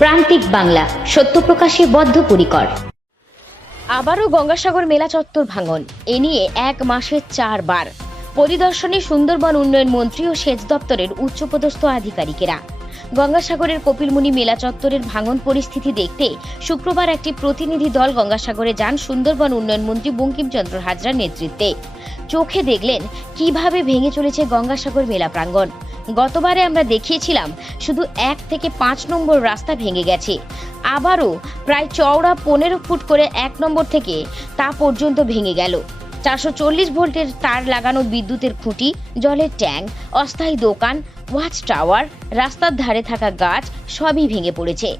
প্রান্তিক বাংলা, সত্য প্রকাশে বদ্ধপরিকর। আবারও গঙ্গাসাগর মেলা চত্বর ভাঙন, এ নিয়ে এক মাসে 4 বার পরিদর্শনে সুন্দরবন উন্নয়ন মন্ত্রী ও সেচ দপ্তরের উচ্চপদস্থ আধিকারিকেরা। গঙ্গাসাগরের কপিলমুনি মেলা চত্বরের ভাঙন পরিস্থিতি দেখতে শুক্রবার একটি প্রতিনিধি দল গঙ্গাসাগরে যান সুন্দরবন উন্নয়ন মন্ত্রী বঙ্কিমচন্দ্র হাজরার নেতৃত্বে। চোখে দেখলেন কিভাবে ভেঙে চলেছে গঙ্গাসাগর মেলা প্রাঙ্গণ। গতবারে আমরা দেখিয়েছিলাম শুধু 1 থেকে 5 নম্বর রাস্তা ভেঙে গেছে, আবারও প্রায় চওড়া 15 ফুট করে 1 নম্বর থেকে তা পর্যন্ত ভেঙে গেল। 440 ভোল্টের তার লাগানো বিদ্যুতের খুঁটি, জলের ট্যাঙ্ক, অস্থায়ী দোকান, ওয়াচ টাওয়ার, রাস্তার ধারে থাকা গাছ সবই ভেঙে পড়েছে।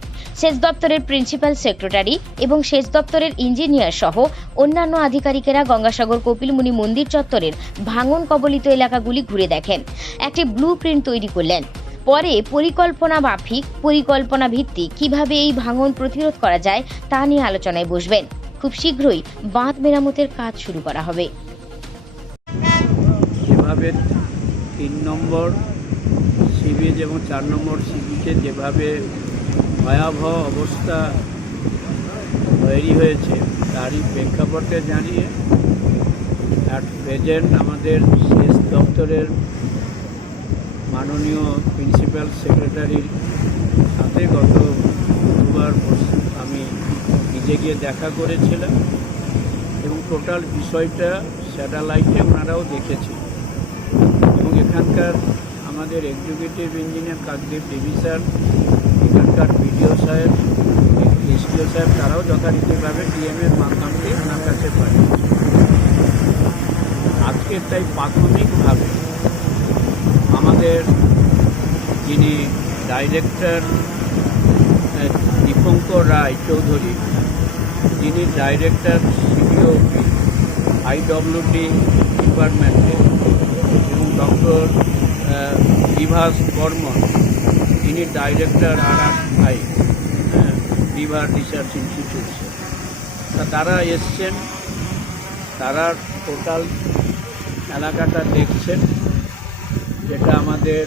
সেচ দপ্তরের প্রিন্সিপাল সেক্রেটারি এবং সেচ দপ্তরের ইঞ্জিনিয়ার সহ অন্যান্য আধিকারিকেরা গঙ্গাসাগর কপিলমুনি মন্দির চত্বরের ভাঙন কবলিত এলাকাগুলি ঘুরে দেখেন, একটি ব্লু প্রিন্ট তৈরি করলেন। পরে পরিকল্পনা ভিত্তিক কিভাবে এই ভাঙন প্রতিরোধ করা যায় তা নিয়ে আলোচনায় বসবেন। খুব শীঘ্রই বাঁধ মেরামতের কাজ শুরু করা হবে। যেভাবে 3 নম্বর সিবিজ এবং 4 নম্বর সিবিজে যেভাবে ভয়াবহ অবস্থা তৈরি হয়েছে তারই প্রেক্ষাপটে জানিয়ে অ্যাট প্রেজেন্ট আমাদের সেচ দপ্তরের মাননীয় প্রিন্সিপাল সেক্রেটারির সাথে গত বুধবার আমি নিজে গিয়ে দেখা করেছিলাম এবং টোটাল বিষয়টা স্যাটেলাইটে ওনারাও দেখেছে এবং এখানকার আমাদের এক্সিকিউটিভ ইঞ্জিনিয়ার কাকদ্বীপ ডিভিশন, এখানকার বিডিও সাহেব, এসডিও সাহেব তারাও যথারীতিভাবে ডিএমের মাধ্যমে ওনার কাছে পাঠিয়েছে। আজকে তাই প্রাথমিকভাবে আমাদের যিনি ডাইরেক্টর দীপঙ্কর রায় চৌধুরী, যিনি ডাইরেক্টর সিডিও আইডব্লিউডি ডিপার্টমেন্টে, এবং ডক্টর বিভাস বর্মন, যিনি director RRI river research institution, তারা এসছেন, তারা টোটাল এলাকাটা দেখছেন, যেটা আমাদের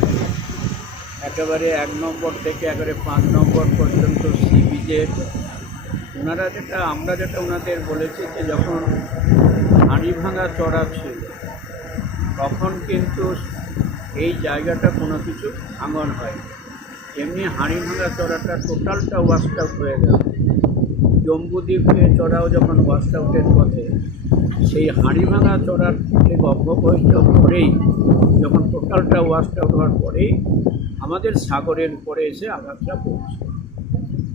একেবারে 1 নম্বর থেকে একেবারে 5 নম্বর পর্যন্ত সিবিজের। ওনারা আমরা যেটা ওনাদের বলেছি যে যখন হাঁড়িভাঙা চড়া ছিল তখন কিন্তু এই জায়গাটা কোনো কিছু ভাঙন হয়, এমনি হাঁড়িভাঙা চড়াটা টোটালটা ওয়াশড আউট হয়ে গেল। জম্বুদ্বীপে চড়াও যখন ওয়াশড আউটের পথে, সেই হাঁড়িভাঙা চড়ার থেকে অব্যবহিত করেই যখন টোটালটা ওয়াশড আউট হওয়ার পরেই আমাদের সাগরের উপরে এসে আঘাতটা পড়ছে।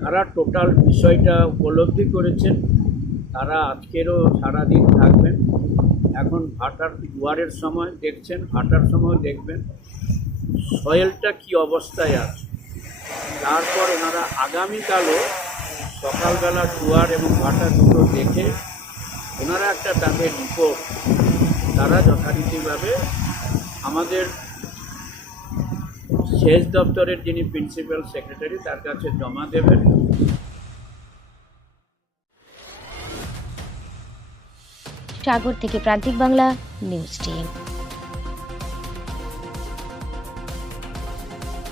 তারা টোটাল বিষয়টা উপলব্ধি করেছেন, তারা আজকেরও সারাদিন থাকবেন। এখন ভাটার জোয়ারের সময় দেখছেন, ভাটার সময় দেখবেন সয়েলটা কি অবস্থায় আছে। তারপর ওনারা আগামীকালও সকালবেলা জোয়ার এবং ভাটা দুটো দেখে ওনারা একটা তাদের রিপোর্ট তারা যথারীতিভাবে আমাদের সেচ দপ্তরের যিনি প্রিন্সিপাল সেক্রেটারি তার কাছে জমা দেবেন। সাগর থেকে প্রান্তিক বাংলা নিউজ টিম।